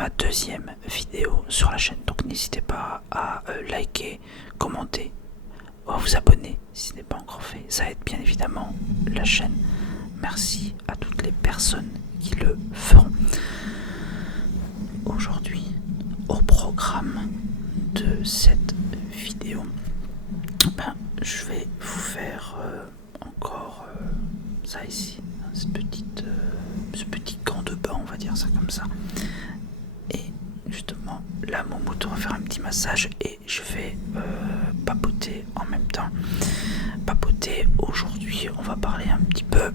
ma deuxième vidéo sur la chaîne, donc n'hésitez pas à liker, commenter, à vous abonner si ce n'est pas encore fait, ça aide bien évidemment la chaîne. Merci à toutes les personnes qui le feront. Aujourd'hui, au programme de cette vidéo, je vais vous faire encore ça ici, ce petit gant de bain, on va dire ça comme ça. Et justement, là, Moumout va faire un petit massage et je vais papoter en même temps. Papoter, aujourd'hui, on va parler un petit peu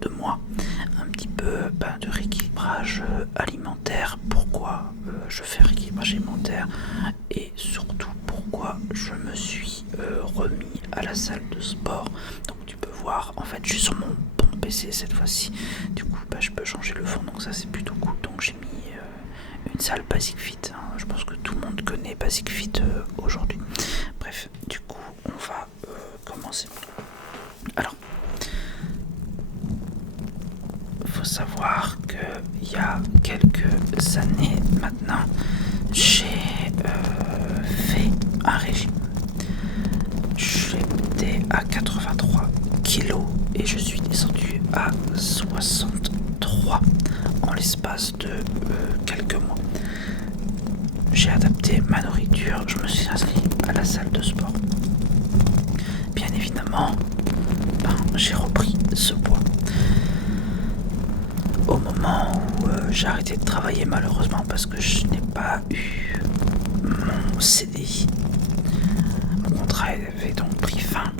de moi, un petit peu de rééquilibrage alimentaire, pourquoi je fais rééquilibrage alimentaire et surtout pourquoi je me suis remis à la salle de sport. Donc tu peux voir, en fait je suis sur mon bon PC cette fois-ci, du coup je peux changer le fond, donc ça c'est plutôt cool. Donc j'ai mis une salle Basic Fit, je pense que tout le monde connaît Basic Fit aujourd'hui. Bref, du coup on va commencer. Alors, faut savoir qu'il y a quelques années maintenant, j'ai fait un régime. J'étais à 83 kilos et je suis descendu à 63 en l'espace de quelques mois. J'ai adapté ma nourriture, je me suis inscrit à la salle de sport. Bien évidemment, j'ai repris ce poids. Au moment où j'ai arrêté de travailler, malheureusement, parce que je n'ai pas eu mon CDI, mon contrat avait donc pris fin.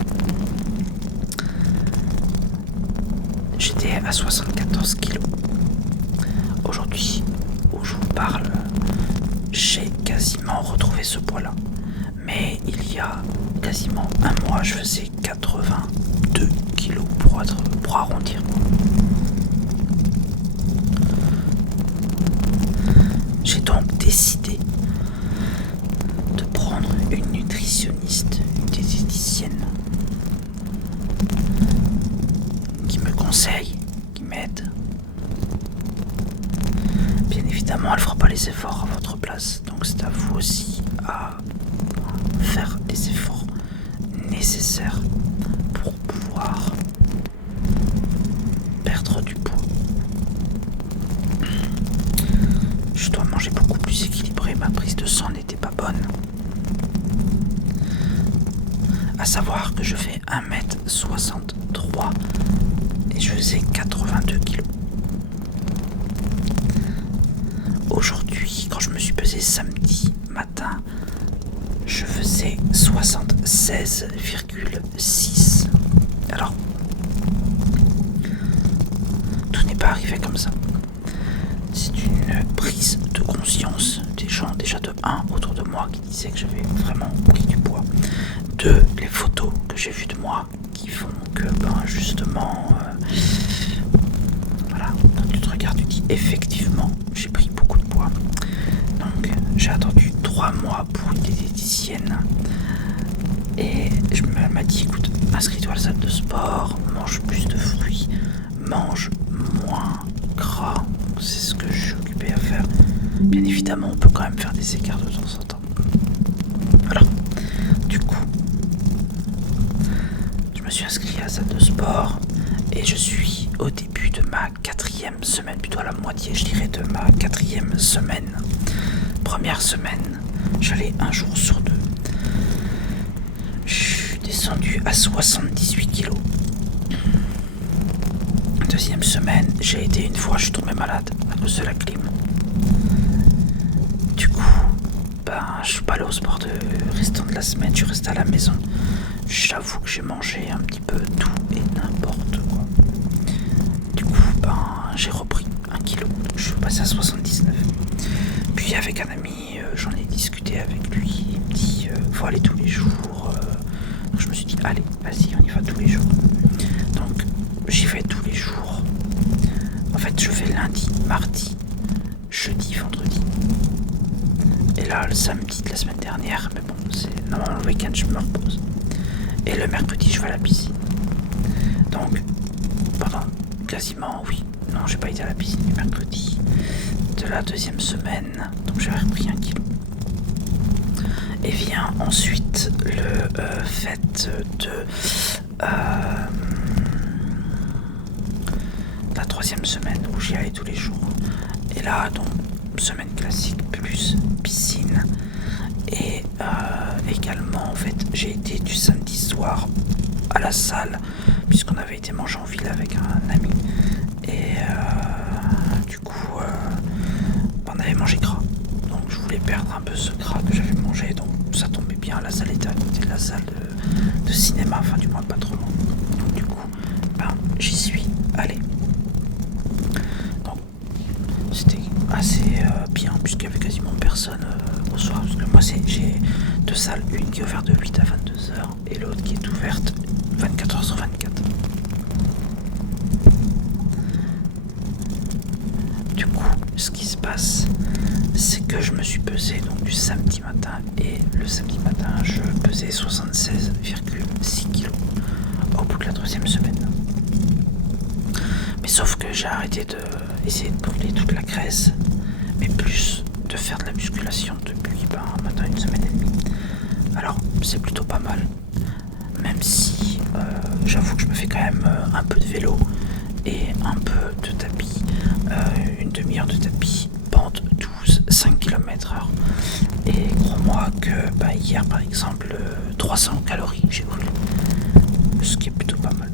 J'étais à 74 kilos. Aujourd'hui, où je vous parle, j'ai quasiment retrouvé ce poids-là. Mais il y a quasiment un mois, je faisais 82 kilos pour arrondir. J'ai donc décidé de prendre une nutritionniste, une diététicienne qui me conseille, qui m'aide. Bien évidemment, elle ne fera pas les efforts à votre place, donc c'est à vous aussi à faire les efforts nécessaires pour pouvoir perdre du poids. Je dois manger beaucoup plus équilibré, ma prise de sang n'était pas bonne. À savoir que je fais 1m63 et je faisais 82 kg. Aujourd'hui, quand je me suis pesé samedi matin, je faisais 76,6. Alors, tout n'est pas arrivé comme ça. C'est une prise de conscience des gens, déjà de 1 autour de moi qui disaient que j'avais vraiment pris du poids, 2 les photos que j'ai vues de moi qui font que justement voilà, quand tu te regardes tu dis effectivement j'ai pris beaucoup de poids. Donc j'ai attendu 3 mois pour une diététicienne et elle m'a dit écoute, inscris-toi à la salle de sport, mange plus de fruits, mange moins gras. C'est ce que je suis occupé à faire. Bien évidemment, on peut quand même faire des écarts de temps en temps. Voilà. Du coup, je me suis inscrit à la salle de sport et je suis au début de ma 4e semaine, plutôt à la moitié, je dirais, de ma 4e semaine. Première semaine, j'allais 1 jour sur 2. Je suis descendu à 78 kilos. Deuxième semaine, j'ai été une fois, je suis tombé malade à cause de la clim. Du coup, je suis pas allé au sport de restant de la semaine, je suis resté à la maison. J'avoue que j'ai mangé un petit peu tout et n'importe quoi. Du coup, j'ai repris 1 kilo, je suis passé à 79. Puis avec un ami, j'en ai discuté avec lui, il me dit faut aller tous les jours. Donc je me suis dit allez, vas-y, on y va tous les jours. Donc j'y vais tous les jours. En fait, je fais lundi, mardi, jeudi, vendredi. Et là, le samedi de la semaine dernière, mais bon, c'est normalement le week-end, je me repose. Et le mercredi, je vais à la piscine. Donc, pendant quasiment, oui, non, j'ai pas été à la piscine du mercredi, de la deuxième semaine, donc j'avais repris 1 kilo. Et vient ensuite le fait de la troisième semaine où j'y allais tous les jours. Et là, donc, semaine classique plus piscine. Et également, en fait, j'ai été du samedi soir à la salle, puisqu'on avait été manger en ville avec un ami. Et du coup, on avait mangé gras. Donc je voulais perdre un peu ce gras que j'avais mangé, donc ça tombait bien, la salle était à côté de la salle de cinéma, enfin du moins pas trop loin. Donc du coup, j'y suis allé. Donc c'était assez bien, puisqu'il y avait quasiment personne au soir, parce que moi j'ai 2 salles, une qui est ouverte de 8 à 22h et l'autre qui est ouverte 24h sur 24. Du coup, ce qui se passe, c'est que je me suis pesé donc du samedi matin, et le samedi matin je pesais 76,6 kg au bout de la 3e semaine. Mais sauf que j'ai arrêté d'essayer de brûler toute la graisse, mais plus de faire de la musculation depuis maintenant 1 semaine et demie. Alors c'est plutôt pas mal, même si j'avoue que je me fais quand même un peu de vélo et un peu de tapis, une demi-heure de tapis, pente 12, 5 km/h. Et crois-moi que hier par exemple 300 calories j'ai brûlé, ce qui est plutôt pas mal.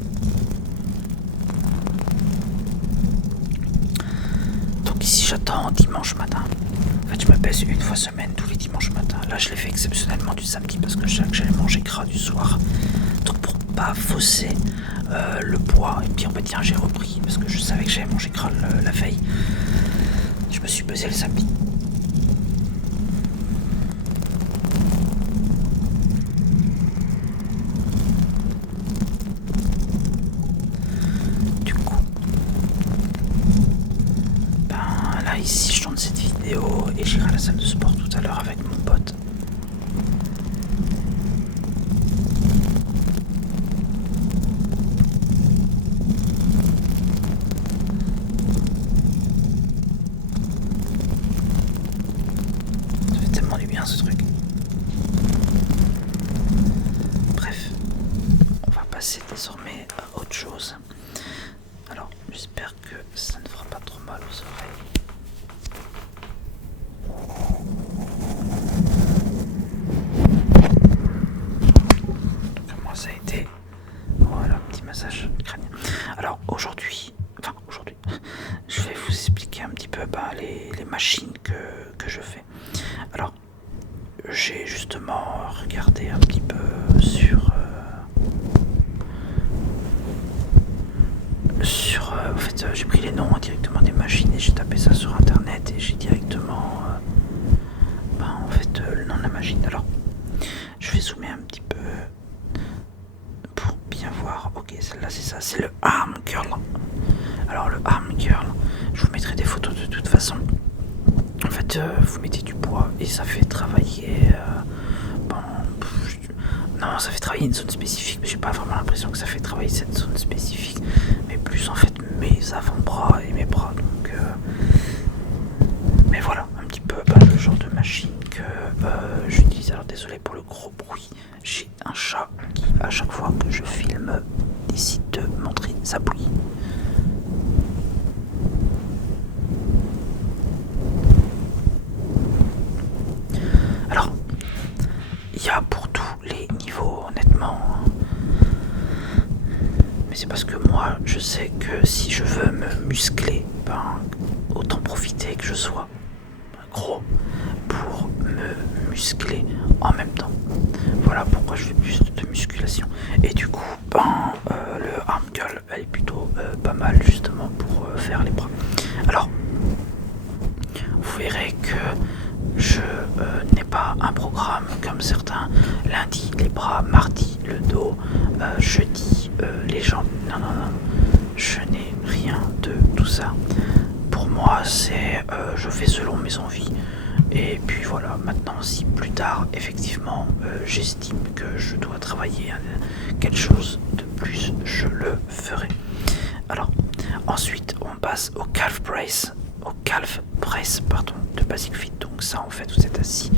Donc ici j'attends dimanche matin. En fait je me pèse une fois semaine tous les dimanches matins. Là je l'ai fait exceptionnellement du samedi parce que je savais que j'allais manger gras du soir. Donc pour pas fausser le poids, et puis tiens j'ai repris parce que je savais que j'allais manger gras la veille. Je me suis pesé le samedi. Du coup, là ici je tourne cette vidéo et j'irai à la salle de sport tout à l'heure avec mon pote. Bien ce truc. Bref, on va passer désormais à autre chose. Alors, j'espère que ça ne fera pas trop mal aux oreilles. Donc moi ça a été, voilà, un petit massage crânien. Alors aujourd'hui, je vais vous expliquer un petit peu les machines que je fais. Alors j'ai justement regardé un petit peu en fait j'ai pris les noms directement des machines et j'ai tapé ça sur internet et j'ai directement en fait le nom de la machine. Alors je vais zoomer un petit peu pour bien voir. Ok, celle-là c'est ça, c'est le Arm Curl. Alors le Arm Curl, je vous mettrai des photos de toute façon. En fait, vous mettez du poids et ça fait travailler. Non, ça fait travailler une zone spécifique, mais j'ai pas vraiment l'impression que ça fait travailler cette zone spécifique, mais plus en fait mes avant-bras et mes bras. Donc, mais voilà, un petit peu le genre de machine que j'utilise. Alors désolé pour le gros bruit, j'ai un chat qui à chaque fois que je filme décide de montrer sa bouille. Alors, il y a pour tous les niveaux, honnêtement. Mais c'est parce que moi, je sais que si je veux me muscler, autant profiter que je sois gros pour me muscler en même temps. Voilà pourquoi je fais plus de musculation. Et du coup, le arm curl, elle est plutôt pas mal justement pour faire les bras. Alors, vous verrez que je n'ai pas un programme comme certains. Lundi les bras, mardi le dos, jeudi les jambes. Non, je n'ai rien de tout ça. Pour moi c'est je fais selon mes envies. Et puis voilà, maintenant si plus tard effectivement j'estime que je dois travailler quelque chose de plus, je le ferai. Alors ensuite on passe au calf brace. au calf press, pardon, de Basic Fit. Donc ça, en fait, vous êtes assis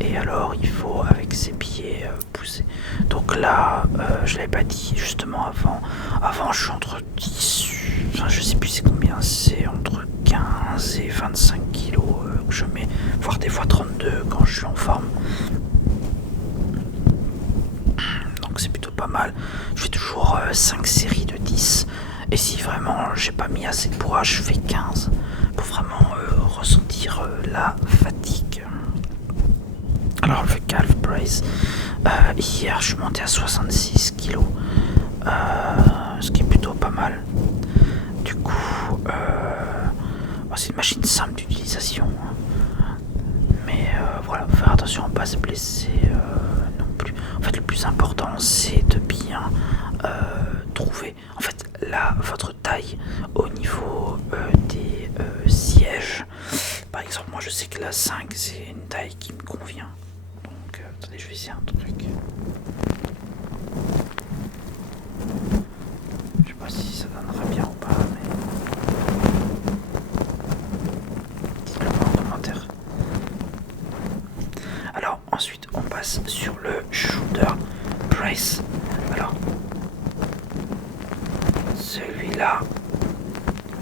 et alors il faut avec ses pieds pousser. Donc là, je l'avais pas dit justement avant je suis entre 10, enfin je sais plus c'est combien, c'est entre 15 et 25 kilos que je mets, voire des fois 32 quand je suis en forme. Donc c'est plutôt pas mal. Je fais toujours 5 séries de 10 et si vraiment j'ai pas mis assez de poids, je fais 15 pour vraiment ressentir la fatigue. Alors le calf press, hier je suis monté à 66 kilos, ce qui est plutôt pas mal. Du coup, c'est une machine simple d'utilisation, mais voilà, faire attention à ne pas se blesser non plus. En fait, le plus important, c'est de bien trouver en fait là votre taille au niveau des sièges. Par exemple, moi je sais que la 5 c'est une taille qui me convient. Donc, attendez, je vais essayer un truc. Je sais pas si ça donnera bien ou pas, mais dites-le moi en commentaire. Alors ensuite on passe sur le shoulder press. Alors celui-là,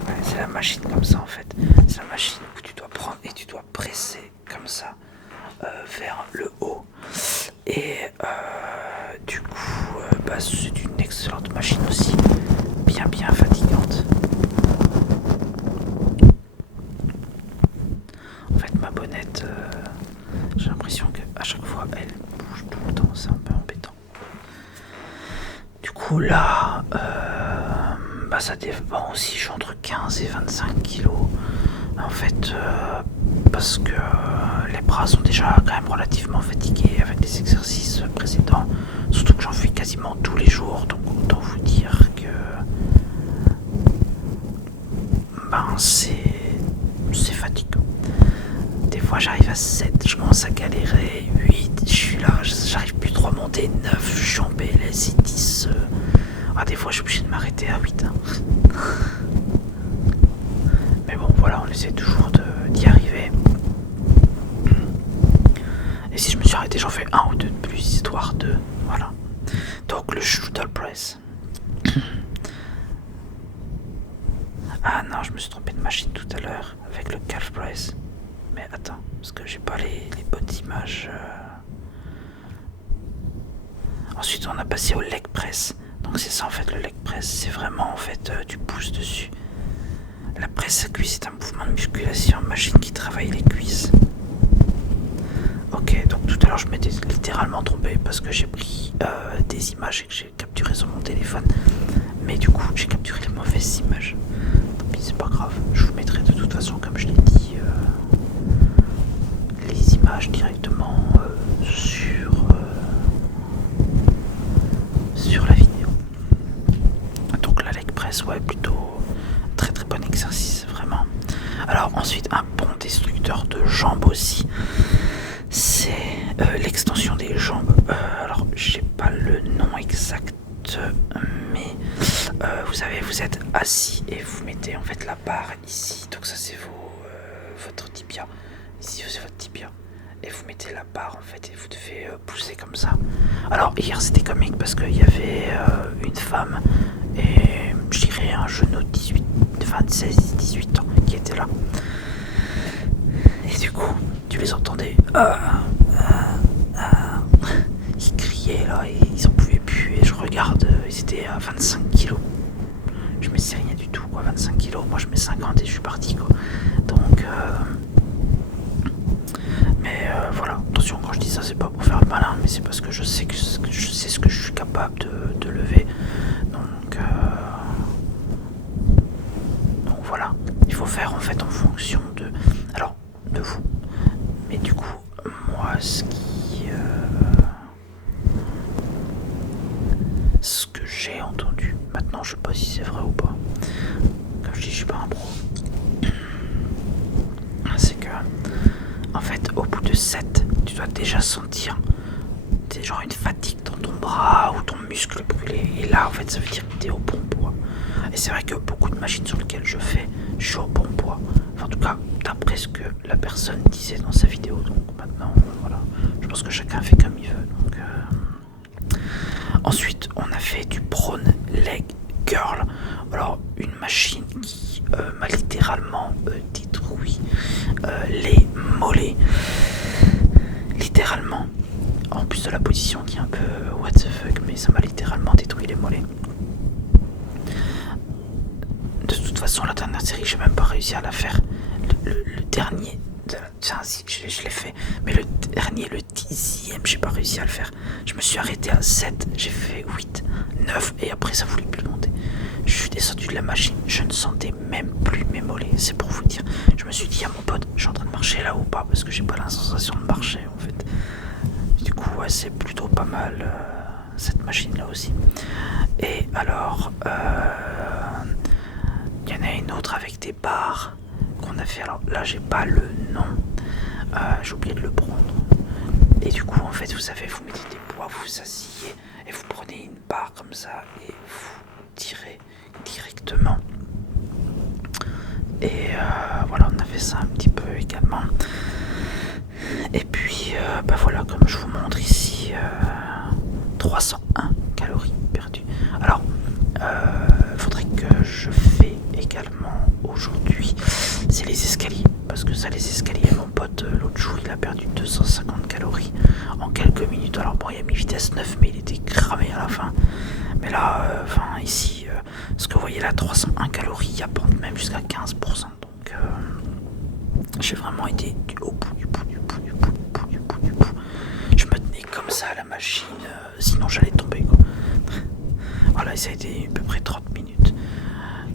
ouais, c'est la machine comme ça en fait. C'est la machine où tu dois prendre et tu dois presser comme ça vers le haut. Et du coup, c'est une excellente machine aussi, bien fatigante. En fait, ma bonnette, j'ai l'impression qu'à chaque fois, elle bouge tout le temps, c'est un peu embêtant. Du coup, là, ça dépend aussi, je suis entre 15 et 25 kilos. En fait, parce que les bras sont déjà quand même relativement fatigués avec les exercices précédents, surtout que j'en fais quasiment tous les jours, donc autant vous dire que c'est fatigant. Des fois j'arrive à 7, je commence à galérer, 8, je suis là, j'arrive plus trop à monter, 9, je suis en PLS et 10. Des fois je suis obligé de m'arrêter à 8. Mais bon voilà, on essaie toujours d'y arriver. Et si je me suis arrêté, j'en fais un ou deux de plus, histoire de... Voilà. Donc le shoulder press. Ah non, je me suis trompé de machine tout à l'heure avec le calf press. Mais attends, parce que j'ai pas les bonnes images. Ensuite on a passé au leg press. Donc c'est ça en fait le leg press, c'est vraiment en fait tu pousses dessus. La presse à cuisse est un mouvement de musculation, machine qui travaille les cuisses. Ok, donc tout à l'heure je m'étais littéralement trompé parce que j'ai pris des images et que j'ai capturé sur mon téléphone. Mais du coup j'ai capturé les mauvaises images. Tant pis, c'est pas grave, je vous mettrai de toute façon comme je l'ai dit les images directement sur la vidéo. Donc la leg press, ouais, plutôt très bon exercice, vraiment. Alors ensuite un bon destructeur de jambes aussi, c'est l'extension des jambes. Alors j'ai pas le nom exact, mais vous savez, vous êtes assis et vous mettez en fait la barre ici, donc ça c'est votre tibia, ici c'est votre tibia, et vous mettez la barre en fait et vous devez pousser comme ça. Alors hier c'était comique parce qu'il y avait une femme et je dirais un genou de 16-18 ans qui était là. Et du coup, tu les entendais. Ils criaient là, et ils en pouvaient plus. Et je regarde, ils étaient à 25 kilos. Je me sais rien du tout, quoi. 25 kilos. Moi, je mets 50 et je suis parti, quoi. Donc, mais voilà. Attention, quand je dis ça, c'est pas pour faire le malin, mais c'est parce que je sais ce que je suis capable de lever. Donc voilà, il faut faire en fait en fonction de vous. Mais du coup, moi, ce que j'ai entendu, maintenant je sais pas si c'est vrai ou pas, comme je dis, je suis pas un pro, c'est que en fait au bout de 7, tu dois déjà sentir genre une fatigue dans ton bras ou ton muscle brûlé, et là en fait ça veut dire que tu es au bon poids. Et c'est vrai que beaucoup de machines sur lesquelles je suis au bon poids, enfin en tout cas d'après ce que la personne disait dans sa vidéo. Donc maintenant, voilà, je pense que chacun fait comme il veut. Donc, ensuite, on a fait du prone leg curl. Alors, une machine qui m'a littéralement détruit les mollets. Littéralement. En plus de la position qui est un peu what the fuck, mais ça m'a littéralement détruit les mollets. De toute façon, la dernière série, j'ai même pas réussi à la faire. Le dernier, tiens, si, je l'ai fait, mais le dernier, le 10e, j'ai pas réussi à le faire. Je me suis arrêté à 7, j'ai fait 8, 9, et après ça voulait plus monter. Je suis descendu de la machine, je ne sentais même plus mes mollets, c'est pour vous dire. Je me suis dit à mon pote, je suis en train de marcher là ou pas, parce que j'ai pas la sensation de marcher en fait. Du coup, ouais, c'est plutôt pas mal cette machine là aussi. Et alors, il y en a une autre avec des barres qu'on a fait. Alors là, j'ai pas le nom, j'ai oublié de le prendre. Et du coup, en fait, vous savez, vous mettez des poids, vous vous asseyez et vous prenez une barre comme ça et vous tirez directement. Et voilà, on a fait ça un petit peu également. Et puis, bah voilà, comme je vous montre ici, 301 calories perdues. Alors, faudrait que je fais également aujourd'hui, c'est les escaliers. Parce que ça, les escaliers, mon pote, l'autre jour, il a perdu 250 calories en quelques minutes. Alors bon, il a mis vitesse 9, mais il était cramé à la fin. Mais là, ici, ce que vous voyez là, 301 calories, il y a même jusqu'à 15%. Donc, j'ai vraiment été au bout du bout. Je me tenais comme ça à la machine, sinon j'allais tomber, quoi. Voilà, et ça a été à peu près 30 minutes.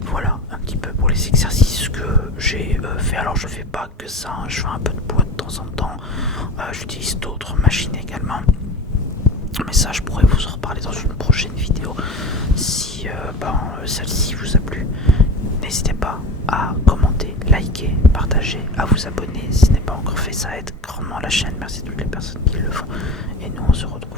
Voilà, un petit peu pour les exercices que j'ai fait. Alors je fais pas que ça, hein. Je fais un peu de poids de temps en temps. J'utilise d'autres machines également. Mais ça, je pourrais vous en reparler dans une prochaine vidéo. Si celle-ci vous a plu, n'hésitez pas à commenter, liker, partager, à vous abonner si ce n'est pas encore fait. Ça aide grandement la chaîne. Merci à toutes les personnes qui le font. Et nous, on se retrouve